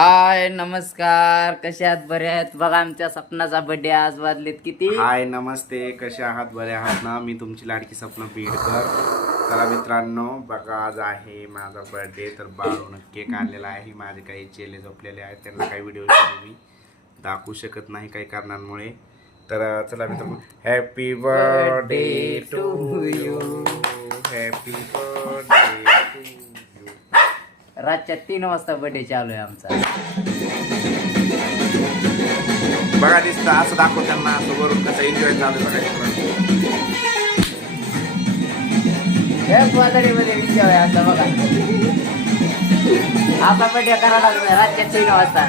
हाय नमस्कार, कसे आहात? बरे आहेत? बघा आमच्या सपनाचा बर्थडे आज वाजलेत किती. हाय नमस्ते, कसे आहात? बरे आहात ना? मी तुमची लाडकी सपना बीडकर. चला मित्रांनो, बघा आज आहे माझा बर्थडे. तर बाळून केक आणलेला आहे. माझे काही चेले झोपलेले आहेत, त्यांना काही व्हिडिओ मी दाखवू शकत नाही काही कारणांमुळे. तर चला मित्रांनो, happy birthday to you, happy birthday to you. रातच्या 3 वाजता बर्थडे चालू आहे आमचा. बघा दिसतं असं दाखव त्यांना, असं वरून कसं एन्जॉय चालू आहे मध्ये विचार आता बघा, आता बर्थडे करायला लागला रातच्या 3 वाजता.